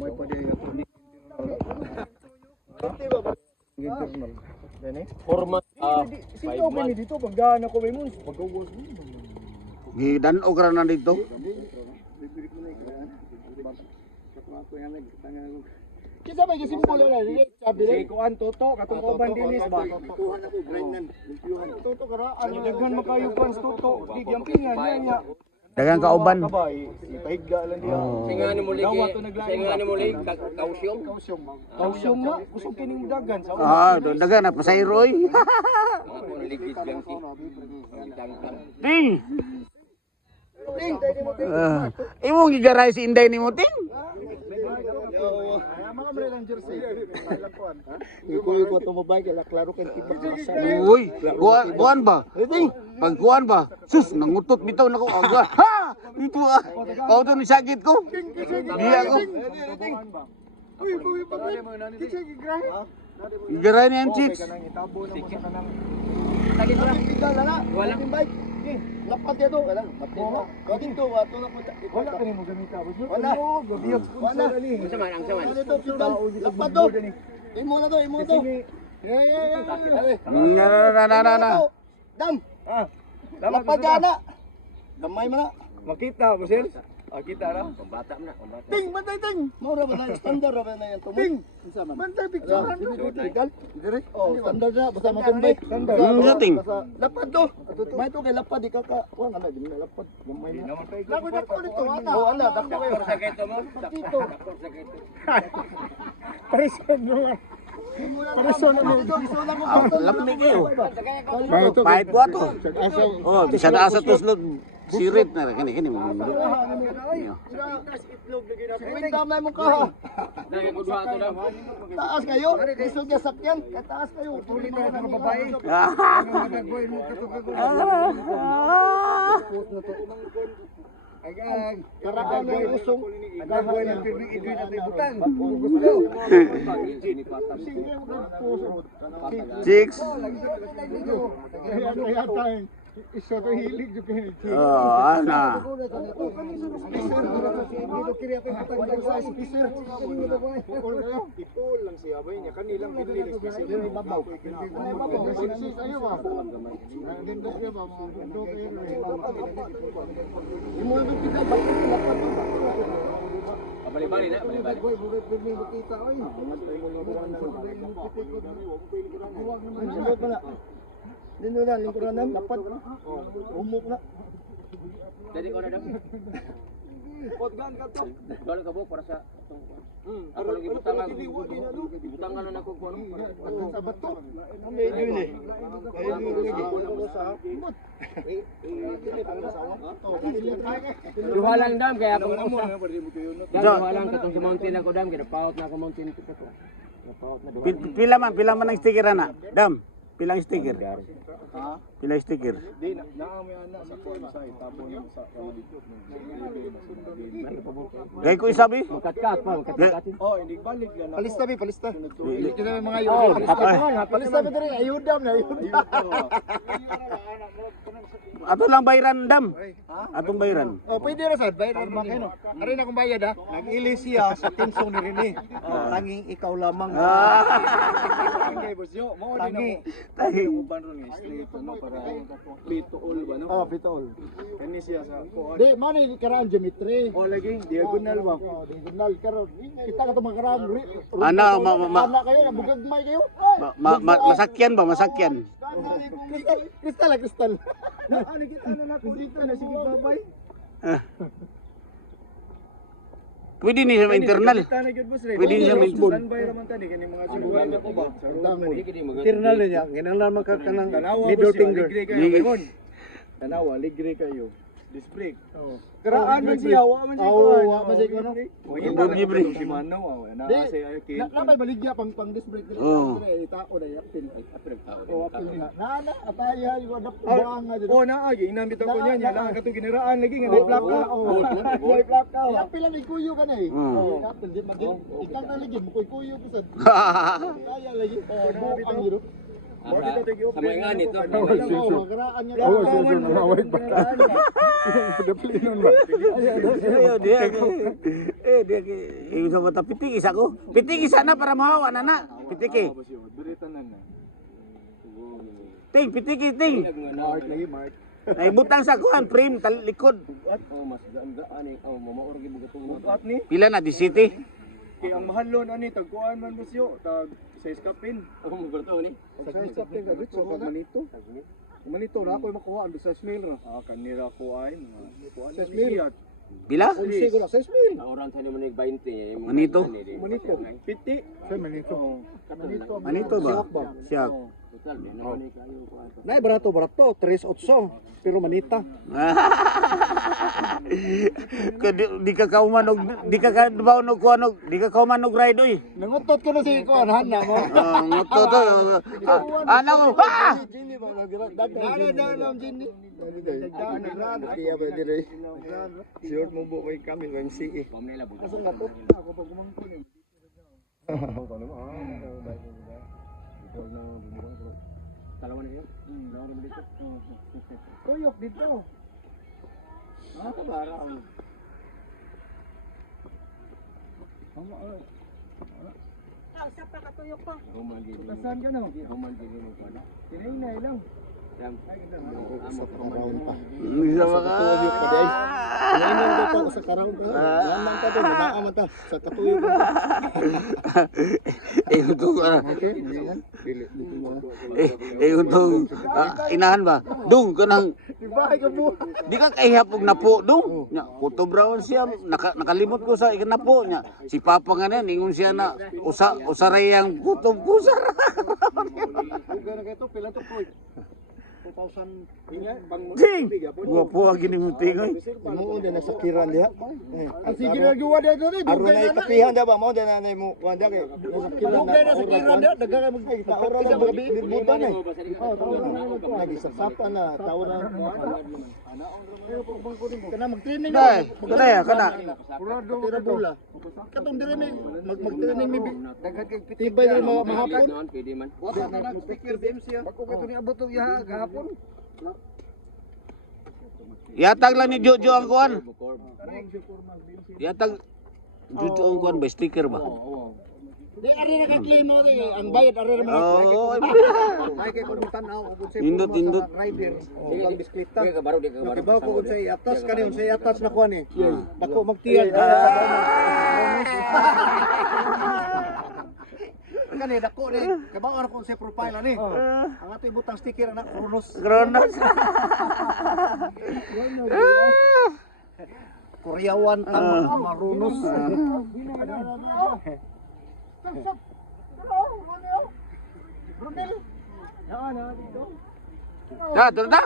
May pa din ako ni. Internal. Dani? Format Sino ko ni dito pagdaan ako may mo. Pagkugos mo. Gidan og ra na dito. Kita ba yung simbolo na sabi Si Kuan Toto, katong Oban Dinis ba? Toto kara ano daghan makayo fans Toto. Di giampingan niya. Dagang kauban. Ipahigda lang diha. Singani mo ligi. Singani mo ligi kausyong. Kausyong na kusog kining dagan sa Dagang na pasayroy. Ako ligid yang si. Ting. Ting, tayo mo ting. Imong gigaray si Inday nimo ting. Mga malilang jersey. Ikuy ko to mabay kay klaro kay tiba. Uy, kuan ba? Pag kuan ba? Sus, nangutot bitaw nako agwa. Ha! Ito ah. Auto ni sakit ko. Di ako. Uy, uy, pagay. Kitsa gigrahe. Gigaray ni ang chicks. Itabo na mo sa kanang. Lagi ko lang tigda na. Wala bike. Lapat ya do, wala. Matinga. Kadin to, ato na punta. Wala kani mo gamita. Wala. Wala. Unsa man ang saman? Ano to, pindal. Lapat do. Imo na to, imo to. Na. Dam. Lapat gana. Gamay man na. Makita mo sir? Kita ra. Pambata man na, Ting, bantay ting. Maura ba na standard ra ba na yan to? Ting. Bantay picture ra do. Legal. Dire. Oh, standard na basta matumbay. Standard. Ting. Lapad do. May to kay lapad di ka ka. Wala na din na lapad. Gamay na. Lago dako dito ana. Oh, ana dako kayo. Sa keto mo. Dito. Sa keto. Parison mo. Parison mo. Lamig kayo. Pahit ko ato. Oh, sa asa tuslod. Sirit na kani mo. Damay mo ka. Lagi ko duha to daw. Taas kayo. Gusto niya sakyan. Taas kayo. Tuloy na ng babae. Karaan ng usong. Nagagawin ng pirming idri na tibutan. Chicks. Kaya tayo. Isa to hilig jo kini. Oh, ana. Dito kiri apa patang sa speaker. Ipol lang siya bay niya kanilang bidli speaker ni babaw. Ayo ba. Din do siya ba mo do kiri. Imo do kita bakit lapat to. Bali-bali na, bali-bali. Boy, bugay pirming kita oy. Dito na, lingkuran na, dapat. Umok na. Jadi ko na daw. Potgan ka to. Dalo ka po para sa ako lagi butangan. Butangan na ako ko ano. Sa bato. Medyo ni. Duhalang dam kaya ako mo. Duhalang katong sa mountain ako dam kaya paut na ako mountain ko to. Paut na. Pila man ang sticker ana. Dam. Pilang sticker? Ha? Pilang sticker? Di na naami ana sa kuan sa itabo ng sa Gay ko isabi? Kat-kat pa, kat-kat. Oh, hindi balik yan. Palista bi, palista. Dito na mga Oh, palista bi diri ayudam na ayudam. Ato lang bayran dam. Atong bayran. Oh, pwede ra sad, bayran ba kayo no? Ari na kung bayad ha. Nag-ili siya sa tinsong ni Rene. Tanging ikaw lamang. Okay, boss yo. Mo din Tahi. ako ban ron straight ano para pitool ba no? Oh, pitool. Kani siya sa kuan. Di, mani karaan geometry. Oh, lagi diagonal ba? Oh, diagonal karon. Kita ka to makaraan. Ana Ana kayo, nabugagmay kayo. masakyan ba masakyan? Kristal, kristal. Ano kita na ko dito na sige babay. Pwede ni sa internal. Pwede ni sa mainboard. Standby raman tani kani mga subuhan ako ba. Internal niya, kinahanglan man ka kanang middle finger. Tanawa, ligre kayo. Disc brake. Oo. Karaan man siya, wa man siya. Oo, wa man siya ano. Libre. Si Manaw, na kasi ay kin. Napay baligya pang disc brake. Oo. Tao na yapin. Oo, apil na. Na, ataya yung adap buang nga. Oh, naa ginambit ako niya, nya lang katong ginaraan lagi nga may plaka. Oo. May plaka. Yapil lang ikuyo ka na eh. Oo. Yapil di magin. Ikaw na lagi mo kuyo pisad. Kaya lagi. Oh, nabit ang hiro. Sa mga nga nito. Magaraan niya. Isa mata pitik isa ko. Pitik isa na para mahawa na. Pitiki. Ting, pitiki ting. Mark lagi, Mark. Ay butang sa kuan frame likod. Oh, mas gaan eh. Oh, mamaorgi mo gatong At ni, Pila na di city. kaya ang mahal nun, ani, tagkuhan man mo siyo, tag sa iskapin. Ako mo berto ni. Sa iskapin ka, dito, kag manito. Manito na ako yung makuha, ang sa smil ra. Kanira ko ay, mga sa smil. Pila? Siguro, sa smil. Oran sa ni mo nig 20. Manito. Manito. Piti. Sa manito. Manito. Manito ba? Siya. Total di naman ni kayo ko. Nay, barato, 3.8. Pero manita. Di ka kaumanog, di ka kabaw og kuanog, di ka kaumanog ride oy. Nangutot ko na si Kuan, hana mo. Ngoto to. Ana ko. Jinny ba nagdagdag Jinny. Dagdag nagrado kaya ba dire. Sure mo bukoy kami bang sige. Pamela buto. Asa na to? Ako pag kumangkon. Talawan niyo. Naon mo dito. Koyok dito. Barang. Human din. Saan ka na? Human din mo kana. Tinay lang. Bisa maka. Tuyok pa day. Ano dito sa karawon ka? Lamang ka to, nabaan mata sa katuyok ka. Untuk Okay. untuk inahan ba? Dung kanang Ibay ka po. di ka kahihap og napo dung. Nya kutob raon siya nakalimot ko sa ikanapo nya. Si papa nga na ingon siya na usaray ang kutob kusar. Gana kay to pila to po. 2,000 bang Ding. Guwapo ang gini mo tingoy. mo din sa kiran diha. Sige na giwa dito ni. Aron na kapihan da ba mo din na mo wanda kay sa kiran. Dugay na sa kiran diha daga mag tawaran sa gabi butan eh. Oh, tawaran na lagi sa sapa na tawaran. Kana mag-training Dai, kana. Purado ka bola. Katong dire may mag-training mi daghan kay tibay na mahapon. Pwede man. Wasa na nag sticker BMC. Bako ka to ni abot og yaha gahapon. Yatag lang ni Jojo ang kuan. Yatag Jojo ang kuan ba sticker ba? Di ari ra ka claim mo di ang bayad ari ra mo. Oo. Ay kay kun tan-aw ug sa Indot. rider o ang bisikleta. Kaya ka baro di ka baro. Kibaw ko kun sa atas kani sa atas na kuan eh. Dako magtiyan. Kani dako ni kibaw ra kun sa profile ani. Ang ato ibutang sticker anak Kronos. Kronos. Koreawan tang marunos. Ya, tulo ta?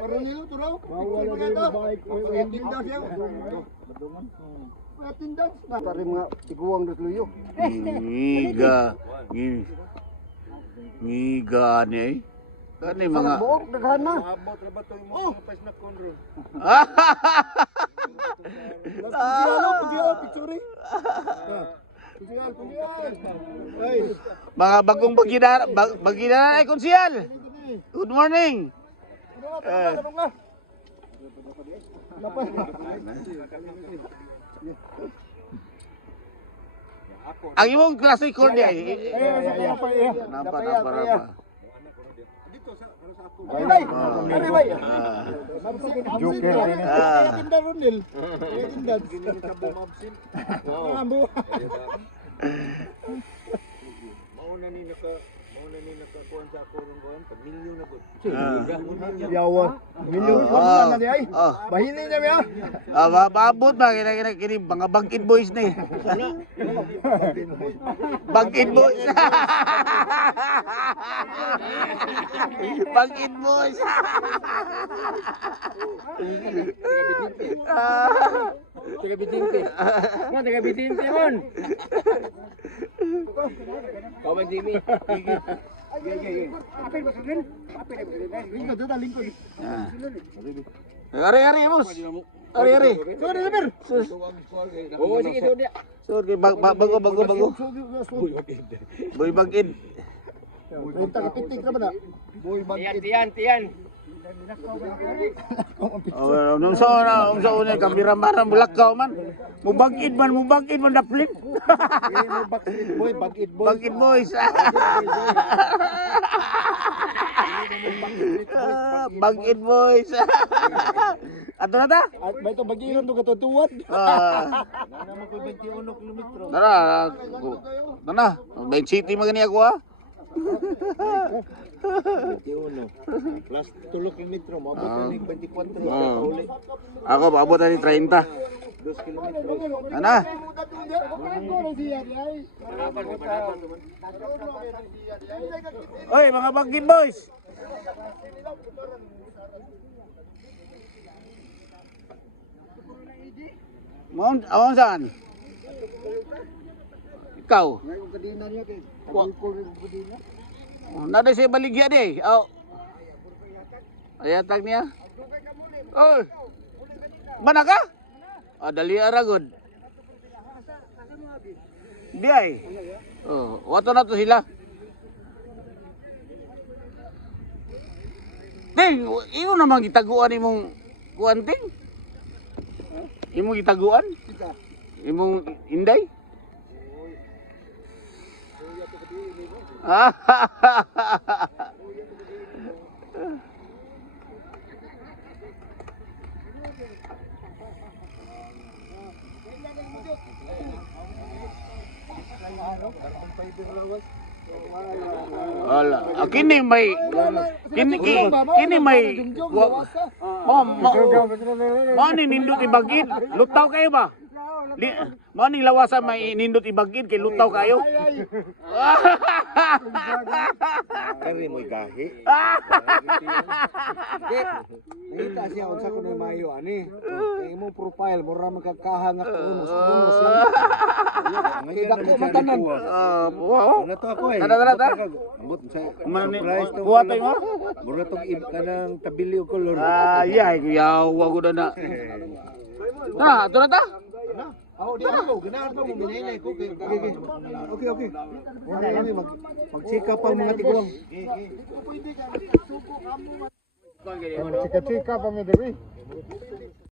Parunilo to raw. Wala na bike. Tindaw siya. Tindaw. Pare mga tiguang dos luyo. Ngiga. Ngiga ni. Kani mga Buok daghan na. Abot ra ba to yung mga pais na konro. Picture. Ay, mga bagong bagidara ay konsyal. Good morning. Ang imong klase ko di ay. Napa. Bay. Ari bay. Joker. Tinda Ronel. Tinda sa bumabsin. Ambo. Mauna ni nakakuan sa ako ng kuan, pag milyon na gud. Yawa. Milyon na di ay. Bahini niya ya. Babot ba kini mga bangkit boys ni. Bangkit boys. Bangkit boys. Tiga bitinti. Nga tiga bitinti mon. Kau man Jimmy. Apel ba kadin? Lingkod dito, lingkod. Ari boss. Ari. Sorry, Leber. Oh sige so dia. Sur bago. Boy bangkit. 30 kapitik ka ba na? Boy, Tiyan. Nung sa una kamera mulakaw man. Mubagid man daplit. Bagit boy. Bagid boys. Bagid boys. Ato na ta? At ba ito bagiron to katutuwad? Nana mo 21 kilometro. Tara. Tara. Main city magani ako ha. 21. Plus 3 kilometro, maabot na ni 24 sa uli. Ako paabot ni 30. 2 kilometro. Ana. Oy, mga bagid boys. Awang saan? Ikaw? Nada saya baligya deh. Oh. Ayatag niya. Oh. Mana ka? Ah, dali aragod. Biay. Oh, wato na to sila. Ting, imo naman gitaguan imong kuanting. Imong gitaguan? Imong inday? Wala. Kini may mo ni nindot ibagid. Lutaw kayo ba? Mo ni lawasan may nindot ibagid kay lutaw kayo. Kari mo gahi. Kita siya unsa ko na mayo ani. Kay mo profile mo ra magkakahanga ko unos lang. Kaya ko matanan. Wow. Ano to ako eh. Tara. Ambot sa Price to buhat mo? mura tong ib kanang tabili o kolor. Iya, yawa ko na. Tara, ito na ta. Oh, di ako ganahan pa mo minainay ko kay okay. Wala kami mag-chika pa mga tiguang. Chika-chika pa mi diri.